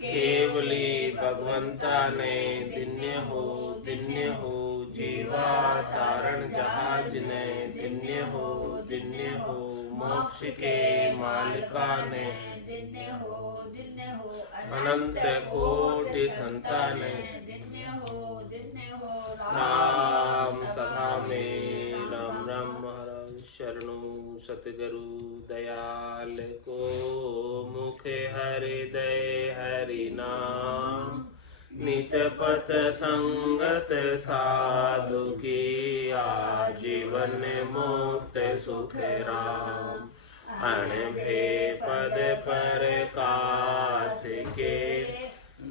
केवली भगवंता ने दिन्य हो जीवा तारण जहाज ने दिन्य हो मोक्ष के मालिका ने अनंत कोटि संतान राम सभा में राम राम महाराज शरणु सतगुरु दयाल को मुख हृदय हरि नाम नित पथ संगत साधु की आजीवन मुक्त सुख राम अणभे पद पर कास के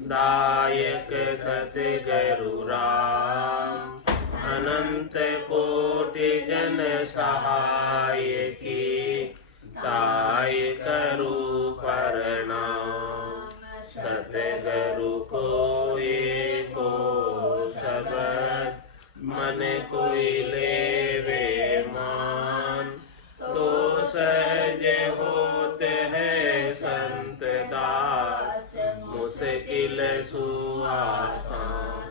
दायक सतगुरु राम अनंत कोटि जन सहाय की ताय करु प्रणाम सतगुरु को एको शब्द मन कोई लेवे मान तो सहज होते हैं संत दास मुश्किल सुआसान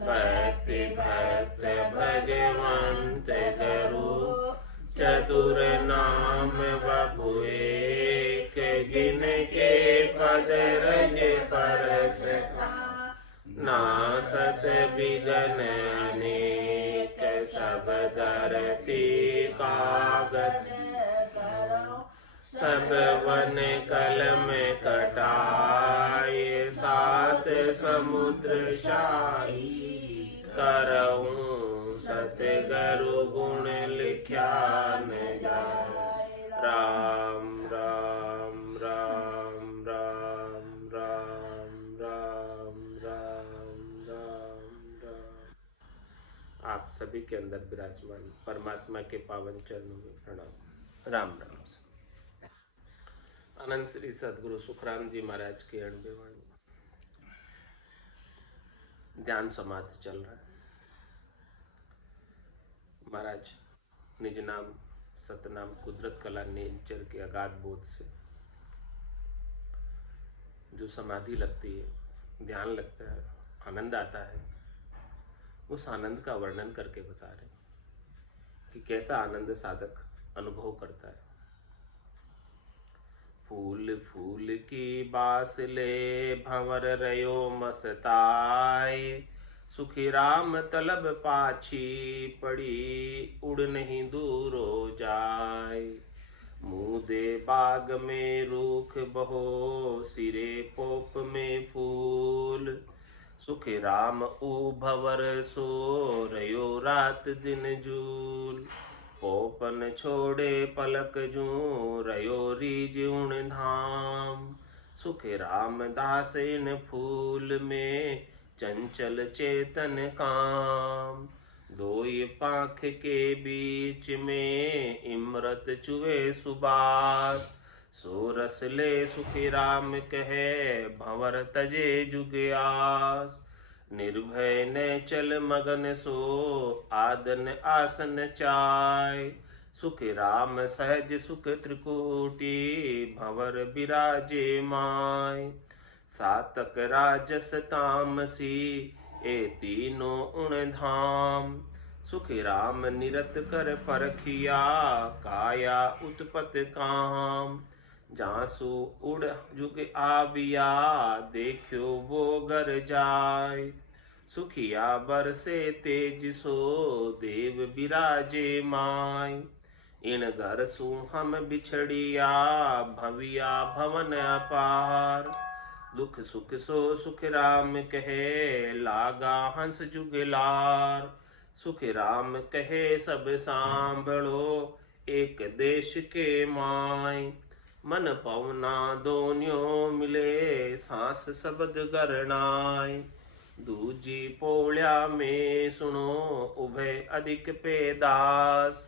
भक्ति भक्त भगवंत गुरु चतुर नाम बबुए के जिनके पद रज परस नासत बिगन अनेक सब धरती कागज सब वन कलम कटाए सात समुद्र शाही करऊं सतगुरु गुण लिख्या न जाए राम राम राम राम राम राम राम राम राम। आप सभी के अंदर विराजमान परमात्मा के पावन चरणों में प्रणाम। राम राम। आनंद श्री सदगुरु सुखराम जी महाराज की 98 वाणी ध्यान समाधि चल रहा है। महाराज निज नाम सतनाम कुदरत कला नेचर के अगाध बोध से जो समाधि लगती है, ध्यान लगता है, आनंद आता है, उस आनंद का वर्णन करके बता रहे कि कैसा आनंद साधक अनुभव करता है। फूल फूल की बास ले भंवर रयो मस्ताए सुखी राम तलब पाछी पड़ी उड़ नहीं दूर हो जाए मुँह दे बाग में रूख बहो सिरे पोप में फूल सुखी राम ऊ भवर सो रयो रात दिन जूल पोपन छोड़े पलक जू रयो रीज उण धाम सुख राम दास इन फूल में चंचल चेतन काम दोई पाख के बीच में इमरत चुवे सुबास सो रस ले सुखी राम कहे भंवर तजे जुगयास निर्भय ने चल मगन सो आदन आसन चाय सुख राम सहज सुख त्रिकोटि भंवर बिराजे माय सातक राजस तामसी ए तीनों उण धाम सुख राम निरत कर परखिया काया उत्पत काम जासु उड़ जुग आबिया देखियो वो घर जाय सुखिया बरसे तेज सो देव बिराजे माय इन घर सु हम बिछड़िया भविया भवन अपार दुख सुख सो सुख राम कहे लागा हंस जुगलार सुख राम कहे सब सांभळो एक देश के माय मन पवना दोन्यो मिले सांस शब्द गरणाय दूजी पोळ्या में सुनो उभय अधिक पेदास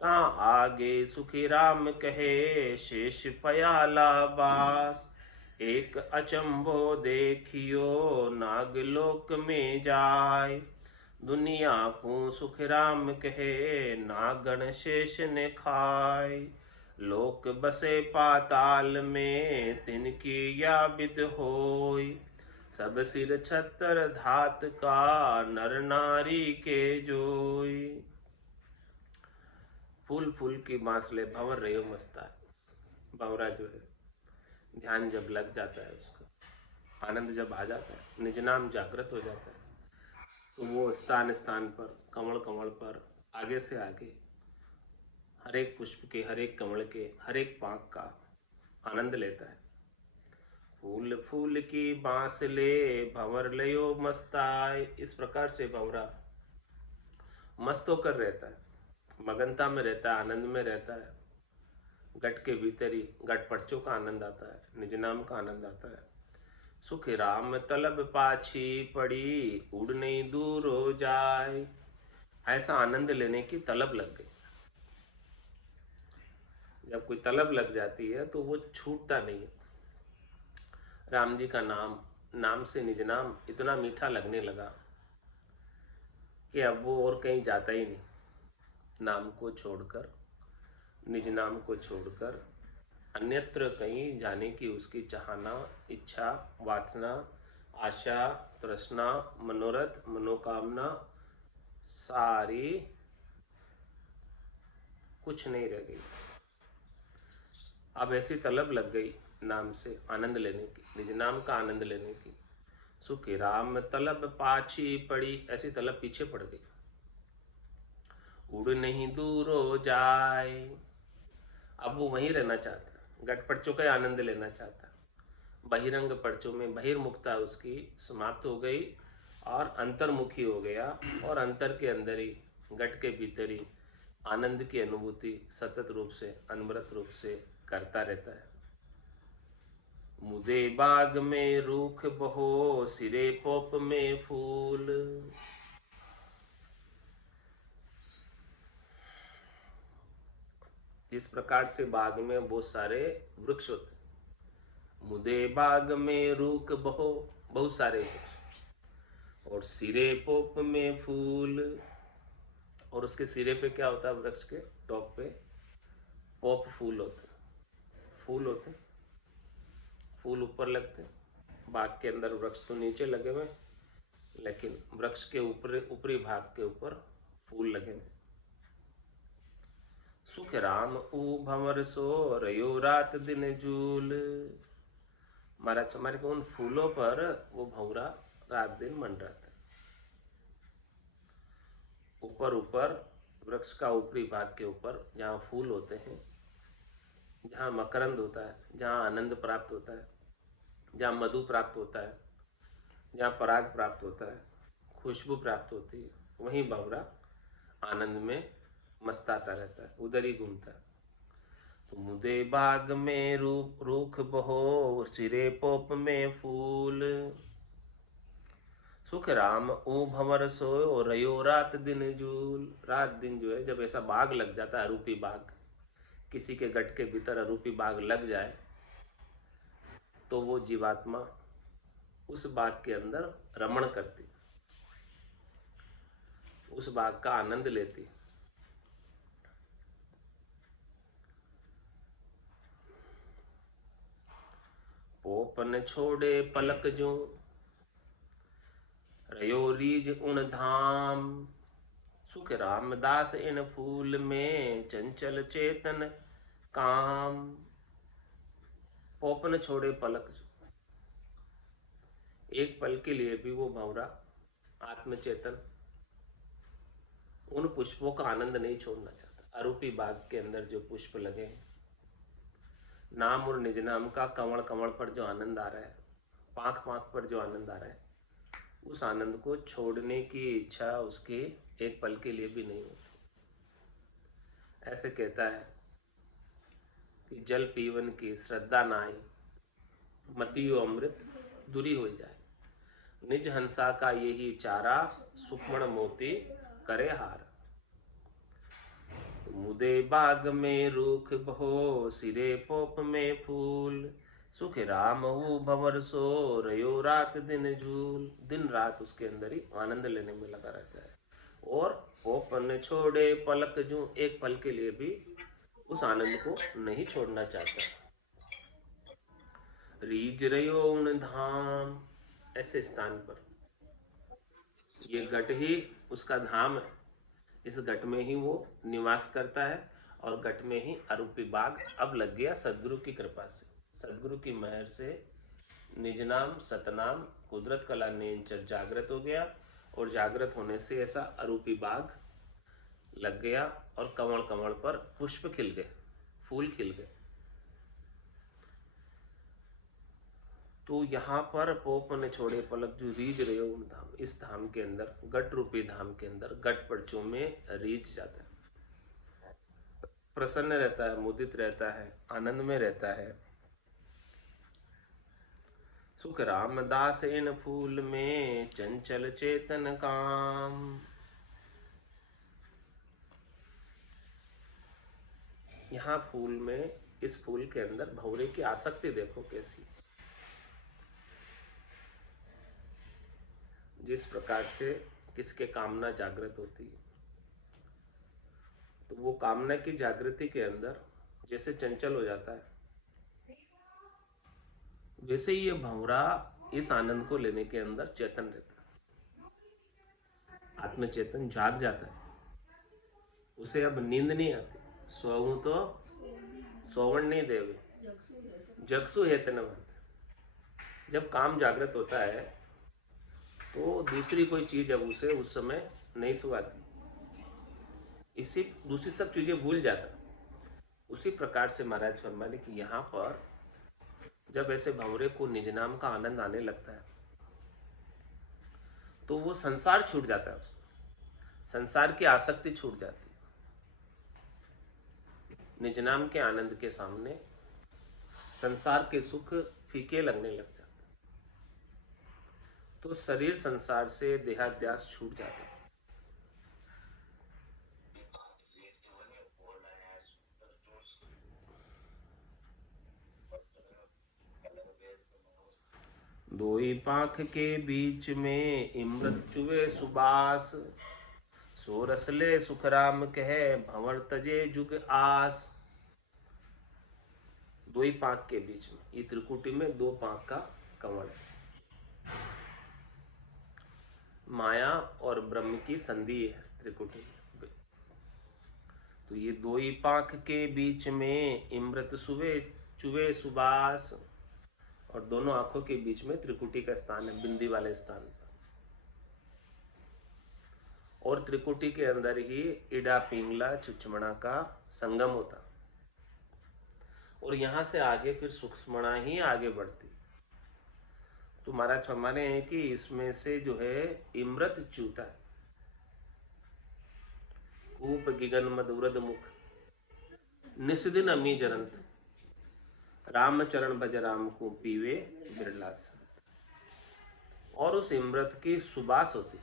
ता आगे सुखी राम कहे शेष पयाला बास एक अचंभो देखियो नागलोक में जाय दुनिया को सुख राम कहे नागण शेष ने खाय लोक बसे पाताल में तिनकी या विद होय। सब सिर छतर धात का नर नारी के जोय। फूल फूल की बांसले भंवर रहे हो मस्ता। भंवरा जो है ध्यान जब लग जाता है उसका, आनंद जब आ जाता है, निज नाम जागृत हो जाता है, तो वो स्थान स्थान पर, कमल कमल पर, आगे से आगे हर एक पुष्प के, हर एक कमल के, हर एक पाक का आनंद लेता है। फूल फूल की बांस ले भंवर लयो मस्ताय। इस प्रकार से भंवरा मस्त होकर रहता है, मगनता में रहता है, आनंद में रहता है। गट के भीतर ही गट पर्चों का आनंद आता है, निज नाम का आनंद आता है। सुख राम तलब पाछी पड़ी, उड़ नहीं दूर हो जाए। ऐसा आनंद लेने की तलब लग गई। जब कोई तलब लग जाती है तो वो छूटता नहीं है। राम जी का नाम, नाम से निज नाम इतना मीठा लगने लगा कि अब वो और कहीं जाता ही नहीं। नाम को छोड़कर, निज नाम को छोड़कर अन्यत्र कहीं जाने की उसकी चाहना, इच्छा, वासना, आशा, तृष्णा, मनोरथ, मनोकामना सारी कुछ नहीं रह गई। अब ऐसी तलब लग गई नाम से आनंद लेने की, निज नाम का आनंद लेने की। सुख राम तलब पाछी पड़ी, ऐसी तलब पीछे पड़ गई। उड़ नहीं दूर हो जाए। अब वो वहीं रहना चाहता, गट पर्चों का आनंद लेना चाहता। बहिरंग पर्चों में बहिर्मुखता उसकी समाप्त हो गई और अंतर्मुखी हो गया, और अंतर के अंदर ही, गट के भीतर ही आनंद की अनुभूति सतत रूप से, अनवरत रूप से करता रहता है। मुदे बाग में रूख बहो, सिरे पोप में फूल। इस प्रकार से बाग में बहुत सारे वृक्ष होते हैं। मुदे बाग में रूख बहो, बहुत सारे वृक्ष, और सिरे पोप में फूल। और उसके सिरे पे क्या होता है? वृक्ष के टॉप पे पोप फूल होते हैं। फूल होते हैं, फूल ऊपर लगते हैं। बाग के अंदर वृक्ष तो नीचे लगे हुए, लेकिन वृक्ष के ऊपरी भाग के ऊपर फूल लगे हुए। सुख राम ऊ भंवर सो, रयो रात दिन झूल। महाराज हमारे को उन फूलों पर वो भंवरा रात दिन मंडराता है। ऊपर ऊपर वृक्ष का ऊपरी भाग के ऊपर जहाँ फूल होते हैं, जहाँ मकरंद होता है, जहाँ आनंद प्राप्त होता है, जहाँ मधु प्राप्त होता है, जहाँ पराग प्राप्त होता है, खुशबू प्राप्त होती है, वहीं भंवरा आनंद में मस्ताता रहता है, उधर ही घूमता है। तो मुदे बाग में रूख बहो, सिरे पोप में फूल। सुख राम ओ भंवर सोयो, रयो रात दिन झूल। रात दिन जो है, जब ऐसा बाग लग जाता है, अरूपी बाग, किसी के गट के भीतर अरूपी बाग लग जाए, तो वो जीवात्मा उस बाग के अंदर रमण करती, उस बाग का आनंद लेती। पोपन छोड़े पलक जो, रयो रीज उन धाम। सुख रामदास इन फूल में, चंचल चेतन काम। पोपन छोड़े पलक जो, एक पल के लिए भी वो भंवरा आत्मचेतन उन पुष्पों का आनंद नहीं छोड़ना चाहता। अरूपी बाग के अंदर जो पुष्प लगे हैं, नाम और निज नाम का कमल कमल पर जो आनंद आ रहा है, पाख पाख पर जो आनंद आ रहा है, उस आनंद को छोड़ने की इच्छा उसकी एक पल के लिए भी नहीं होती। ऐसे कहता है कि जल पीवन की श्रद्धा नाई, मतियो अमृत दूरी हो जाए। निज हंसा का यही चारा, सुक्ष्म मोती करे हार। मुदे बाग में रूख बहो, सिरे पोप में फूल। सुख राम ऊ भंवर सो, रयो रात दिन झूल। दिन रात उसके अंदर ही आनंद लेने में लगा रहता है। और पोपन छोड़े पलक जूं, एक पल के लिए भी उस आनंद को नहीं छोड़ना चाहता। रीज रयो उन धाम, ऐसे स्थान पर ये घट ही उसका धाम है। इस घट में ही वो निवास करता है और घट में ही अरूपी बाग अब लग गया सदगुरु की कृपा से, सदगुरु की मेहर से निज नाम सतनाम कुदरत कला नेंचर जागृत हो गया और जागृत होने से ऐसा अरूपी बाग लग गया और कमल कमल पर पुष्प खिल गए, फूल खिल गए। तो यहाँ पर पोप ने छोड़े पलक जो रीझ रहे हो धाम, इस धाम के अंदर गट रूपी धाम के अंदर गट परचों में रीझ जाता है, प्रसन्न रहता है, मुदित रहता है, आनंद में रहता है। सुख रामदास इन फूल में चंचल चेतन काम। यहाँ फूल में, इस फूल के अंदर भंवरे की आसक्ति देखो कैसी, जिस प्रकार से किसके कामना जागृत होती है, तो वो कामना की जागृति के अंदर जैसे चंचल हो जाता है, वैसे ही ये भंवरा इस आनंद को लेने के अंदर चेतन रहता है, आत्मचेतन जाग जाता है, उसे अब नींद नहीं आती। सोऊं तो सोवण नहीं देवे जगसु हेतनवंत। जब काम जागृत होता है तो दूसरी कोई चीज अब उसे उस समय नहीं सुहाती, इसी दूसरी सब चीजें भूल जाता। उसी प्रकार से महाराज फरमाने कि यहाँ पर जब ऐसे भंवरे को निज नाम का आनंद आने लगता है तो वो संसार छूट जाता है, संसार की आसक्ति छूट जाती है। निज नाम के आनंद के सामने संसार के सुख फीके लगने लग जाते, तो शरीर संसार से देहाध्यास छूट जाता है। दोई पाख के बीच में इमृत चुवे सुबास, सो रसले सुखराम कहे भंवर तजे जुग आस। दो ही पाक के बीच में, ये त्रिकुटी में दो पाक का कमल है, माया और ब्रह्म की संधि है त्रिकुटी में। तो ये दो ही पाख के बीच में इमृत सुवे चुवे सुबास, और दोनों आंखों के बीच में त्रिकुटी का स्थान है, बिंदी वाले स्थान पर। और त्रिकुटी के अंदर ही इडा पिंगला चुचमणा का संगम होता, और यहां से आगे फिर सूक्ष्मणा ही आगे बढ़ती। तो महाराज फरमाने हैं कि इसमें से जो है इमृत चूता है, कूप गिगन मधुरद मुख निस्दिन अमी जरंत, रामचरण भज राम को पीवे बिरला संत। और उस इमृत की सुबास होती,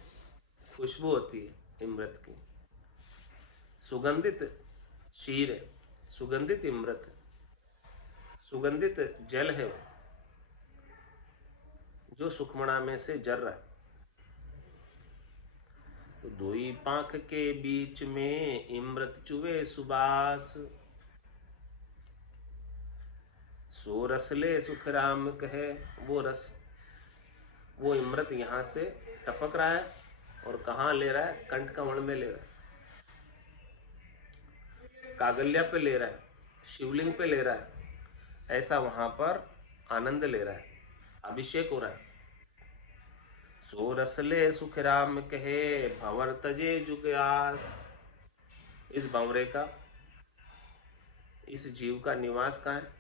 खुशबू होती है इमृत की, सुगंधित शीर है, सुगंधित इमृत, सुगंधित जल है वो, जो सुखमणा में से जर रहा है। तो दोई पाख के बीच में इमृत चुवे सुबास, सो रसले सुख राम कहे। वो रस, वो इमृत यहाँ से टपक रहा है और कहाँ ले रहा है, कंठ कमल में ले रहा है, कागल्या पे ले रहा है, शिवलिंग पे ले रहा है, ऐसा वहां पर आनंद ले रहा है, अभिषेक हो रहा है। सो रसले सुख राम कहे भंवर तजे जुग आस। इस भंवरे का, इस जीव का निवास कहाँ है,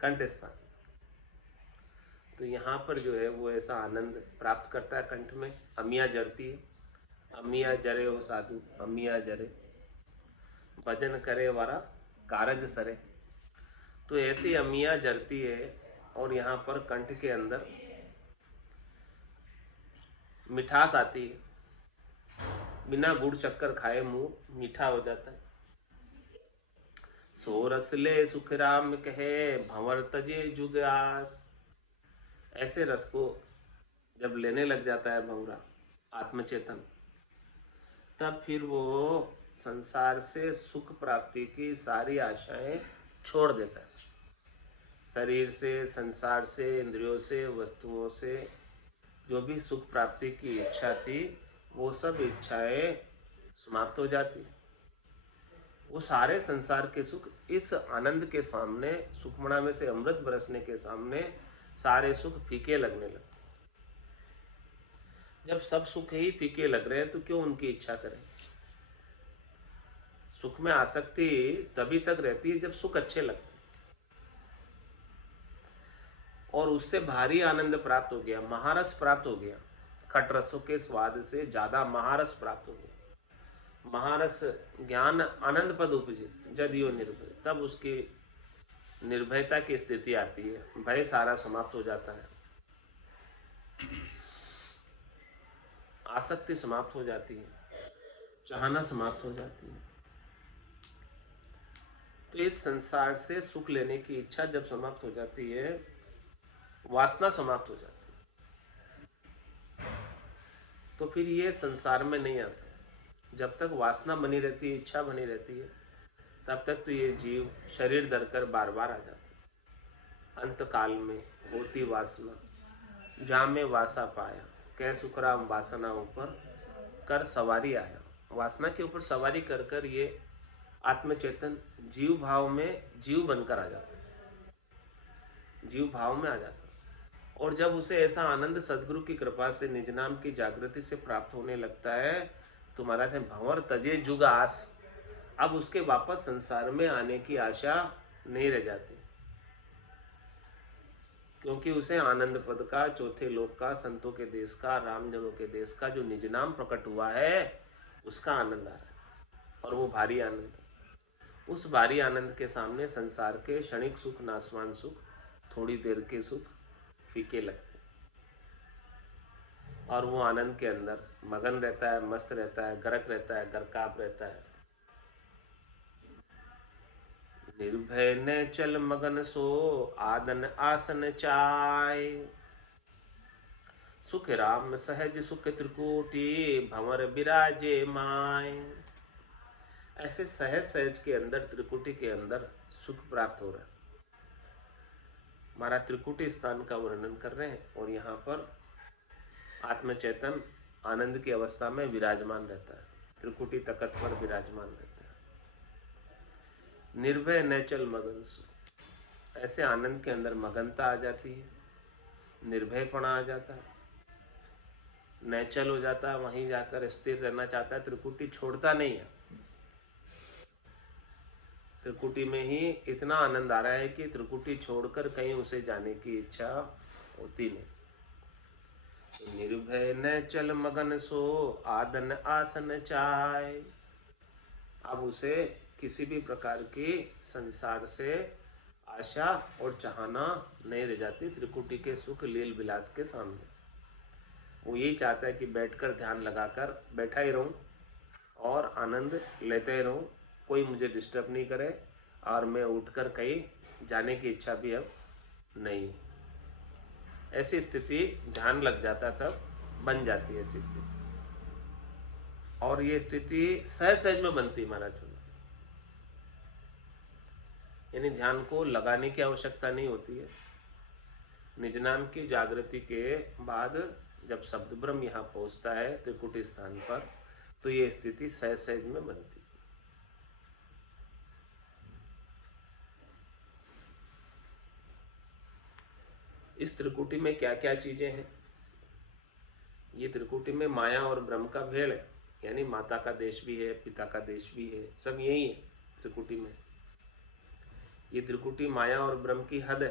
कंठ स्थान। तो यहाँ पर जो है वो ऐसा आनंद प्राप्त करता है कंठ में। अमिया जरती है, अमिया जरे हो साधु अमिया जरे, भजन करे वारा कारज सरे। तो ऐसी अमिया जरती है और यहाँ पर कंठ के अंदर मिठास आती है, बिना गुड़ शक्कर खाए मुंह मीठा हो जाता है। सो रसले सुख राम कहे भंवर तजे जुग आस। ऐसे रस को जब लेने लग जाता है भंवरा आत्मचेतन, तब फिर वो संसार से सुख प्राप्ति की सारी आशाएं छोड़ देता है। शरीर से, संसार से, इंद्रियों से, वस्तुओं से जो भी सुख प्राप्ति की इच्छा थी, वो सब इच्छाएं समाप्त हो जाती। वो सारे संसार के सुख इस आनंद के सामने, सुखमणा में से अमृत बरसने के सामने सारे सुख फीके लगने लगते। जब सब सुख ही फीके लग रहे हैं तो क्यों उनकी इच्छा करें? सुख में आसक्ति तभी तक रहती है जब सुख अच्छे लगते, और उससे भारी आनंद प्राप्त हो गया, महारस प्राप्त हो गया, खट रसों के स्वाद से ज्यादा महारस प्राप्त हो गया, महारस ज्ञान आनंद पद उपजे जदियो निर्भय, तब उसकी निर्भयता की स्थिति आती है, भय सारा समाप्त हो जाता है, आसक्ति समाप्त हो जाती है, चाहना समाप्त हो जाती है। तो इस संसार से सुख लेने की इच्छा जब समाप्त हो जाती है, वासना समाप्त हो जाती है, तो फिर ये संसार में नहीं आता। जब तक वासना बनी रहती है, इच्छा बनी रहती है, तब तक तो ये जीव शरीर धरकर बार बार आ जाता है। अंत काल में होती वासना, जहाँ में वासा पाया, कह सुखराम वासना ऊपर कर सवारी आया। वासना के ऊपर सवारी कर कर ये आत्मचेतन जीव भाव में जीव बनकर आ जाता है, जीव भाव में आ जाता है। और जब उसे ऐसा आनंद सदगुरु की कृपा से निज नाम की जागृति से प्राप्त होने लगता है, तो महाराज है भंवर तजे जुग आस, अब उसके वापस संसार में आने की आशा नहीं रह जाती, क्योंकि उसे आनंद पद का, चौथे लोक का, संतों के देश का, रामजनों के देश का जो निज नाम प्रकट हुआ है, उसका आनंद आ रहा है, और वो भारी आनंद। उस भारी आनंद के सामने संसार के क्षणिक सुख, नासवान सुख, थोड़ी देर के सुख फीके लगते, और वो आनंद के अंदर मगन रहता है, मस्त रहता है, गरक रहता है, गरकाप रहता है। निर्भय न चल मगन सो आदन आसन चाय, सुख राम सहज सुख त्रिकोटि भंवर बिराजे माय। ऐसे सहज सहज के अंदर, त्रिकुटी के अंदर सुख प्राप्त हो रहा है। हमारा त्रिकुटी स्थान का वर्णन कर रहे हैं, और यहाँ पर आत्मचेतन आनंद की अवस्था में विराजमान रहता है, त्रिकुटी तकत पर विराजमान रहता है। निर्भय न चल मगन सो, ऐसे आनंद के अंदर मगनता आ जाती है, निर्भयपना आ जाता है, नैचल हो जाता है, वहीं जाकर स्थिर रहना चाहता है, त्रिकुटी छोड़ता नहीं है। त्रिकुटी में ही इतना आनंद आ रहा है कि त्रिकुटी छोड़कर कहीं उसे जाने की इच्छा होती नहीं। तो निर्भय न चल मगन सो आदन आसन चाय, अब उसे किसी भी प्रकार की संसार से आशा और चाहना नहीं रह जाती त्रिकुटी के सुख लील विलास के सामने। वो यही चाहता है कि बैठकर ध्यान लगाकर बैठा ही रहूं और आनंद लेते ही रहूं, कोई मुझे डिस्टर्ब नहीं करे, और मैं उठकर कहीं जाने की इच्छा भी अब नहीं। ऐसी स्थिति ध्यान लग जाता तब बन जाती है ऐसी स्थिति, और ये स्थिति सहज सहज में बनती है महाराज। यानी ध्यान को लगाने की आवश्यकता नहीं होती है। निज नाम की जागृति के बाद जब शब्द ब्रह्म यहाँ पहुँचता है त्रिकुटी स्थान पर, तो ये स्थिति सहज सहज में बनती है। इस त्रिकुटी में क्या क्या चीजें हैं? ये त्रिकुटी में माया और ब्रह्म का भेड़ है, यानी माता का देश भी है, पिता का देश भी है, सब यही है त्रिकुटी में। ये त्रिकुटी माया और ब्रह्म की हद है।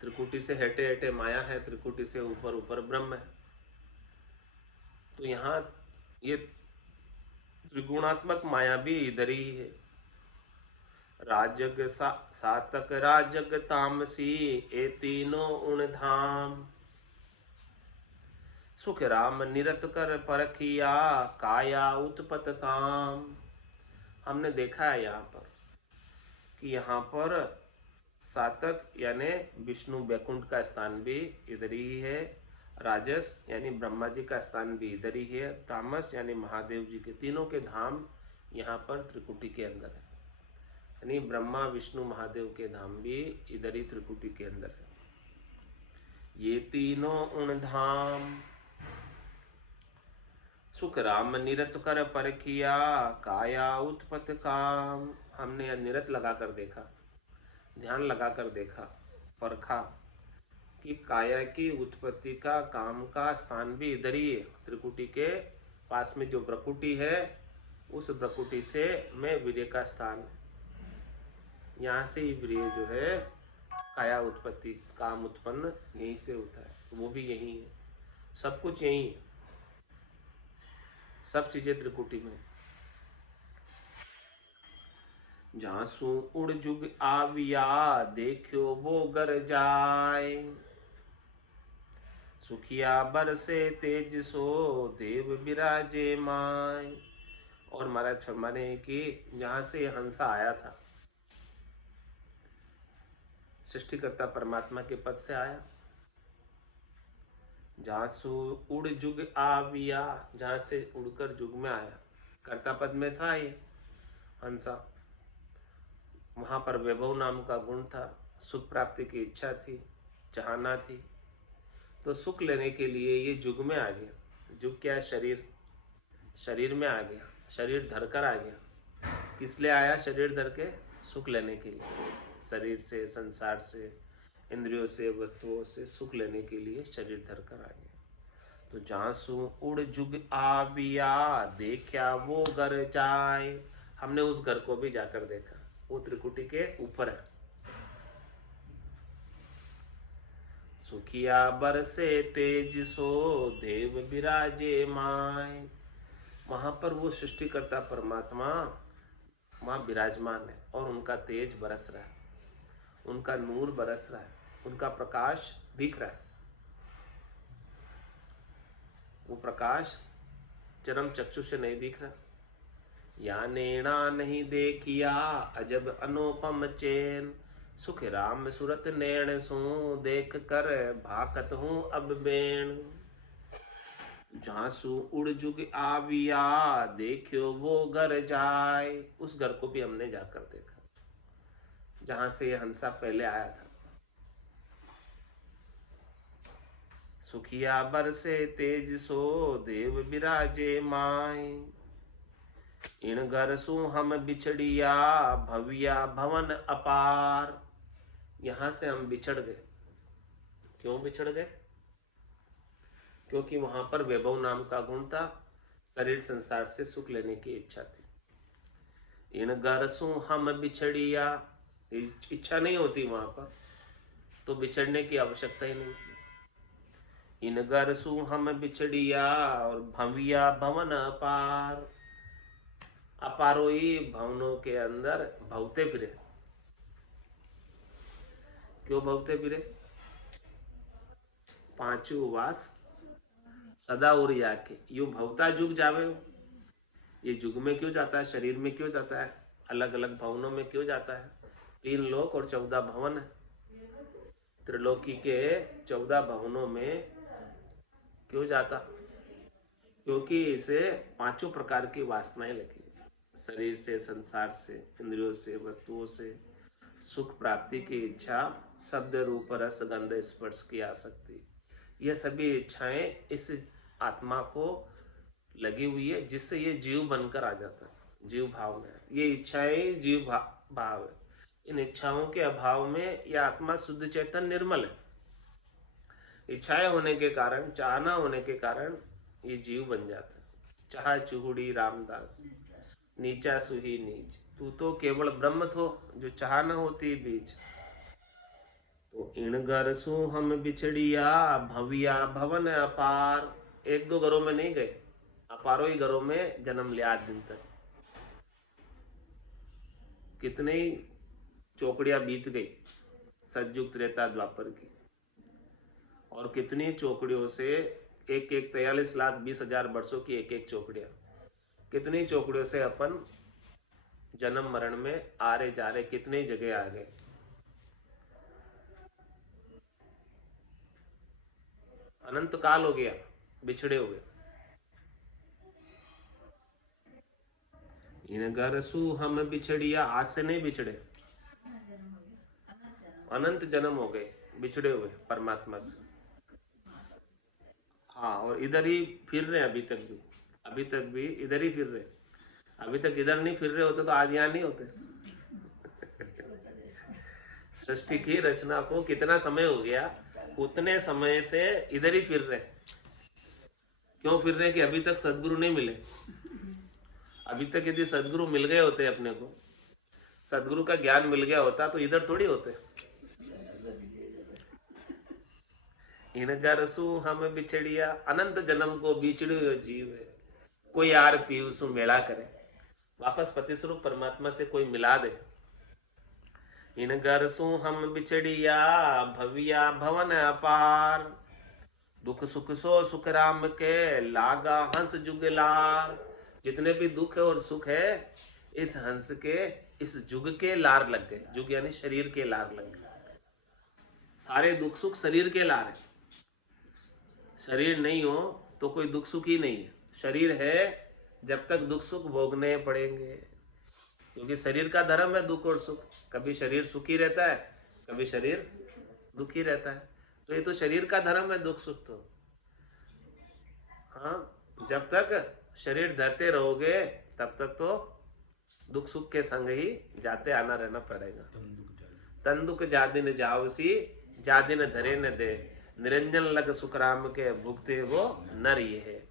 त्रिकुटी से हटे हटे माया है, त्रिकुटी से ऊपर ऊपर ब्रह्म है। तो यहाँ ये त्रिगुणात्मक माया भी इधर ही है। राजग सातक राजग तामसी ए तीनों उन धाम, सुख राम निरत कर परखिया काया उत्पत काम। हमने देखा है यहाँ पर कि यहाँ पर सातक यानी विष्णु वैकुंठ का स्थान भी इधर ही है, राजस यानी ब्रह्मा जी का स्थान भी इधर ही है, तामस यानी महादेव जी के, तीनों के धाम यहाँ पर त्रिकुटी के अंदर है। यानी ब्रह्मा विष्णु महादेव के धाम भी इधर ही त्रिकुटी के अंदर है। ये तीनों उन धाम सुख राम निरत कर परखिया, काया उत्पत काम। हमने निरत लगा कर देखा, ध्यान लगा कर देखा, परखा कि काया की उत्पत्ति का काम का स्थान भी इधर ही है। त्रिकुटी के पास में जो ब्रकुटी है, उस ब्रकुटी से में वीर्य का स्थान है। यहाँ से ही वीर्य जो है काया उत्पत्ति काम उत्पन्न यहीं से होता है, वो भी यही है। सब कुछ यही है, सब चीजें त्रिकुटी में। झांसू उड़ जुग आविया, देखो वो गर जाए। सुखिया बरसे तेज सो, देव बिराजे माय। और महाराज फरमाने कि जहां से हंसा आया था, सृष्टिकर्ता परमात्मा के पद से आया। झांसू उड़ जुग आविया, जहां से उड़कर जुग में आया, कर्ता पद में था ये हंसा। वहां पर वैभव नाम का गुण था, सुख प्राप्ति की इच्छा थी, चाहना थी, तो सुख लेने के लिए ये जुग में आ गया। जुग क्या है? शरीर, शरीर में आ गया, शरीर धर कर आ गया। किस लिए आया? शरीर धर के सुख लेने के लिए। शरीर से, संसार से, इंद्रियों से, वस्तुओं से सुख लेने के लिए शरीर धर कर आ गया। तो झांसू उड़ जुग आविया, देखा वो घर जाए। हमने उस घर को भी जाकर देखा, वो त्रिकुटी के ऊपर है। सुखिया बरसे तेज सो, देव बिराजे माय। वहां पर वो सृष्टिकर्ता परमात्मा वहां विराजमान है और उनका तेज बरस रहा है, उनका नूर बरस रहा है, उनका प्रकाश दिख रहा है। वो प्रकाश चरम चक्षु से नहीं दिख रहा। या नैना नहीं देखिया, अजब अनुपम चैन। सुख राम सुरत नैण सू, देख कर भाकत हूँ अब बेण। झांसू उड़ जुग आविया, देखियो वो घर जाए। उस घर को भी हमने जाकर देखा जहां से ये हंसा पहले आया था। सुखिया बरसे तेज सो, देव बिराजे माय। इन घर सु हम बिछड़िया, भविया भवन अपार। यहां से हम बिछड़ गए। क्यों बिछड़ गए? क्योंकि वहां पर वैभव नाम का गुण था, शरीर संसार से सुख लेने की इच्छा थी। इन घर सु हम बिछड़िया, इच्छा नहीं होती वहां पर, तो बिछड़ने की आवश्यकता ही नहीं थी। इन घर सु हम बिछड़िया, और भविया भवन अपार। अपारोही भवनों के अंदर भवते फिरे। क्यों भवते फिरे? पांचों वास सदा और याके, यू भवता जुग जावे। ये जुग में क्यों जाता है? शरीर में क्यों जाता है? अलग अलग भवनों में क्यों जाता है? 3 लोक और 14 भवन है। त्रिलोकी के 14 भवनों में क्यों जाता? क्योंकि इसे 5 प्रकार की वासनाएं लगी, शरीर से, संसार से, इंद्रियों से, वस्तुओं से सुख प्राप्ति की इच्छा, शब्द रूप रस गंध स्पर्श की आसक्ति, यह सभी इच्छाएं इस आत्मा को लगी हुई है, जिससे ये जीव बनकर आ जाता है, जीव भाव में। ये इच्छाएं जीव भाव है। इन इच्छाओं के अभाव में यह आत्मा शुद्ध चेतन निर्मल है। इच्छाएं होने के कारण, चाहना होने के कारण ये जीव बन जाता है। चाह चुहड़ी रामदास, नीचा सुही नीच। तू तो केवल ब्रह्म थो, जो चाह न होती बीच। तो इन घर सु हम बिछड़िया, भविया भवन अपार। 1-2 घरों में नहीं गए, अपारों ही घरों में जन्म लिया आज दिन तक। कितनी चौकड़ियां बीत गई सतयुग त्रेता द्वापर की, और कितनी चौकड़ियों से एक 43,20,000 वर्षों की एक चौकड़ियां, कितनी चौकड़ियों से अपन जन्म मरण में आ रहे जा रहे, कितनी जगह आ गए। अनंत काल हो गया बिछड़े हुए। इन घर सु हम बिछड़िया, आज से नहीं बिछड़े, अनंत जन्म हो गए बिछड़े हुए परमात्मा से। हाँ, और इधर ही फिर रहे अभी तक भी इधर ही फिर रहे। अभी तक इधर नहीं फिर रहे होते तो आज यहाँ नहीं होते। सृष्टि की रचना को कितना समय हो गया, उतने समय से इधर ही फिर रहे। क्यों फिर रहे? कि अभी तक सदगुरु नहीं मिले। अभी तक यदि सदगुरु मिल गए होते, अपने को सदगुरु का ज्ञान मिल गया होता तो इधर थोड़ी होते। इन गरसु हम बिछड़िया, अनंत जन्म को बिछड़ियो जीव है, कोई यार पीऊ सु मेला करे, वापस पति स्वरूप परमात्मा से कोई मिला दे। इन गरसु हम बिछड़िया, भविया भवन अपार, दुख सुख सो सुख राम के, लागा हंस जुगलार। जितने भी दुख है और सुख है, इस हंस के, इस जुग के लार लग गए। जुग यानी शरीर के लार लग गए। सारे दुख सुख शरीर के लार है। शरीर नहीं हो तो कोई दुख सुख ही नहीं है। शरीर है जब तक दुख सुख भोगने पड़ेंगे, क्योंकि शरीर का धर्म है दुख और सुख। कभी शरीर सुखी रहता है, कभी शरीर दुखी रहता है। तो ये तो शरीर का धर्म है दुख सुख। तो हाँ, जब तक शरीर धरते रहोगे तब तक तो दुख सुख के संग ही जाते आना रहना पड़ेगा। तन दुख जादिन जावसी, जादिन धरे न दे, निरंजन लग सुख राम के, भुगते वो नर ये है।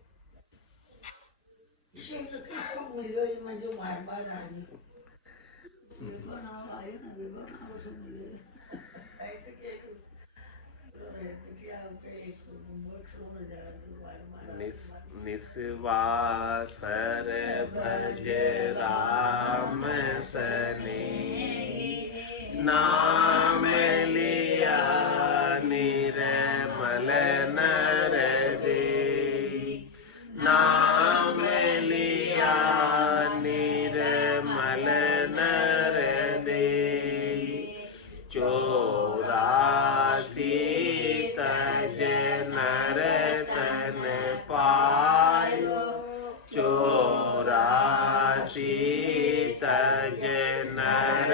निस्वासर भज राम सने, नाम लिया निर्मल नर दे, नाम लिया निर्मल नर दे, 84 तज नर तन पायो, 84 तज नर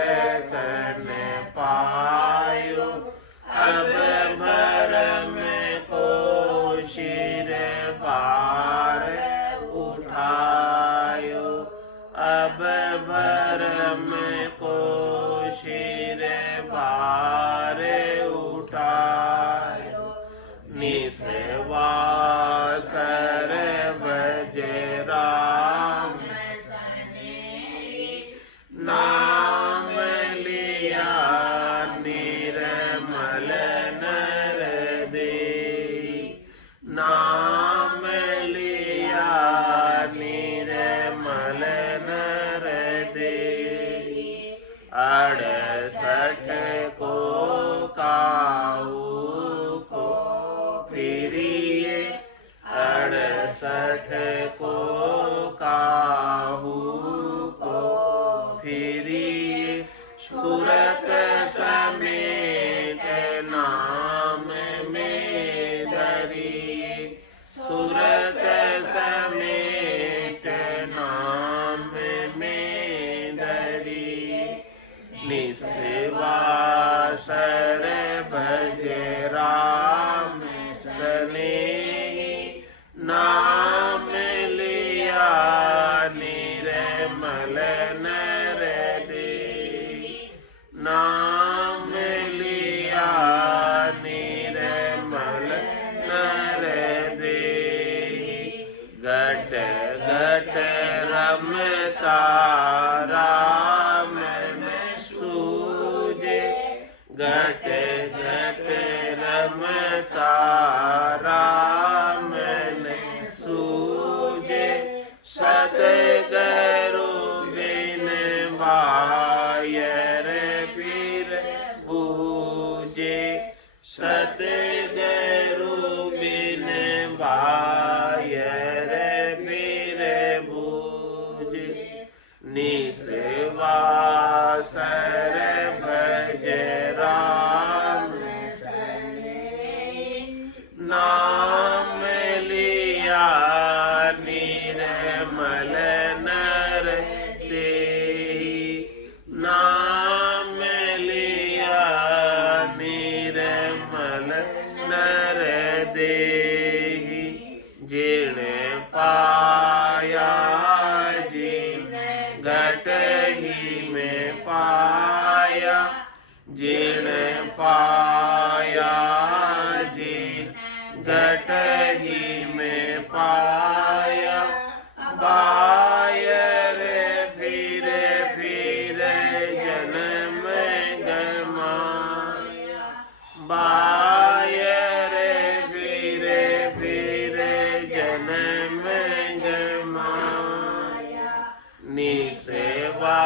तन पायो, अब भरम को शिर बार उठायो, अब भरम को शिर बार उठायो, निस्वासर भज राम सने, नाम लिया निर्मल नर दे, नाम लिया निर्मल नर दे, 68 को काऊ को फिरिए, 68 को काहू को फिरिए, सूरत समेत नाम में धरिए, सूरत समेत नाम में धरिए, निस्वासर भज राम सने, नाम लिया निर्मल नर दे, नाम लिया निर्मल नर दे, घट घट रमता राम में सूझे, घट घट रमता राम में सूझे, सतगुरु बिन बायर पीर बूझे, सतगुरु बिन बायर पीर बूझे, निस्वासर भज राम सने, नाम नर देहि जिण पाया जिन घट ही में पाया जिण पाया जिन घट ही में पाया बाय रे फिरे फिरे जन्म गमाया बाय रे फिरे फिरे जन्म गमाया निसेवा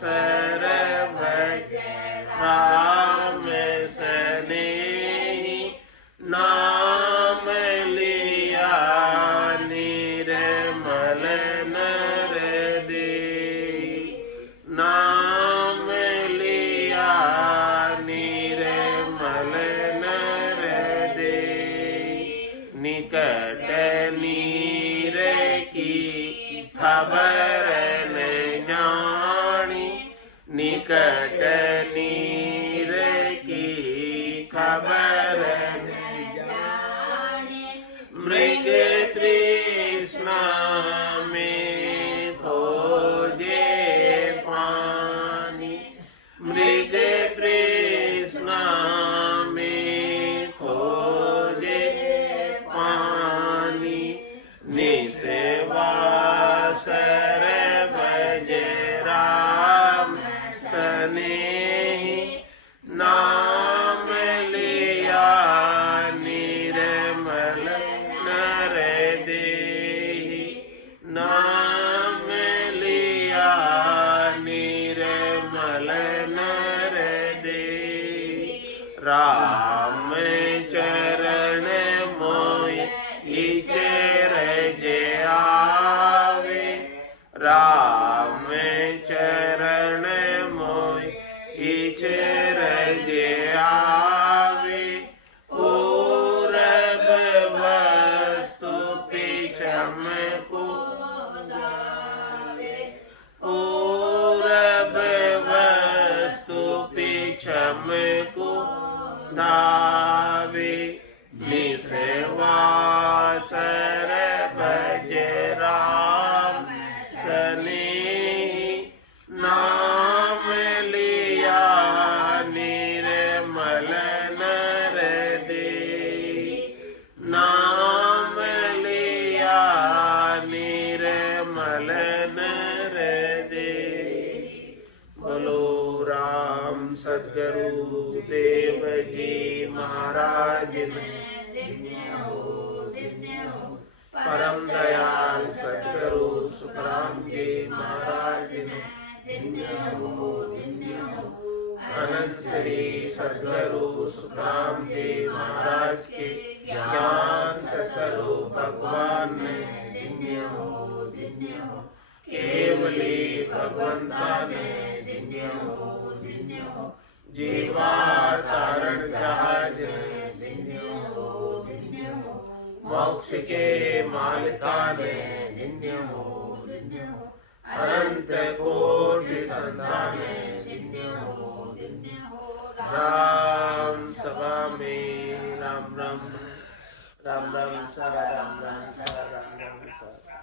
सर भज राम सनेही नाम लिया निर्मल नर देहि नाम लिया निर्मल नर देहि निकट नीर की खबर न जानी निकट नीर की खबर न जानी मृग तृष्णा में खोजे पानी मृग तृष्णा में खोजे पानी निसेवा सर भज राम सनेही नाम लिया निर्मल नर देहि नाम लिया निर्मल नर देहि राम चरण मोय इचरज आवे राम चरण मोय इचरज आवे पूरब वस्तु पिछम को जावे पूरब वस्तु पिछम को धावे निसेवा सर भज राम सनेही नाम लिया निर्मल नर देहि नाम लिया निर्मल नर देहि बोलो राम सद्गुरु देव जी महाराज परम दयाल सद्गुरु सुखराम जी महाराज अनंत श्री सद्गुरु सुखराम जी महाराज के ज्ञान स्वरूप भगवान ने केवली भगवंता ने जीवा तारण जहाज मोक्ष के मालिका ने अनंत कोटि संतान राम सभा में राम राम राम राम सा राम राम सा राम राम सा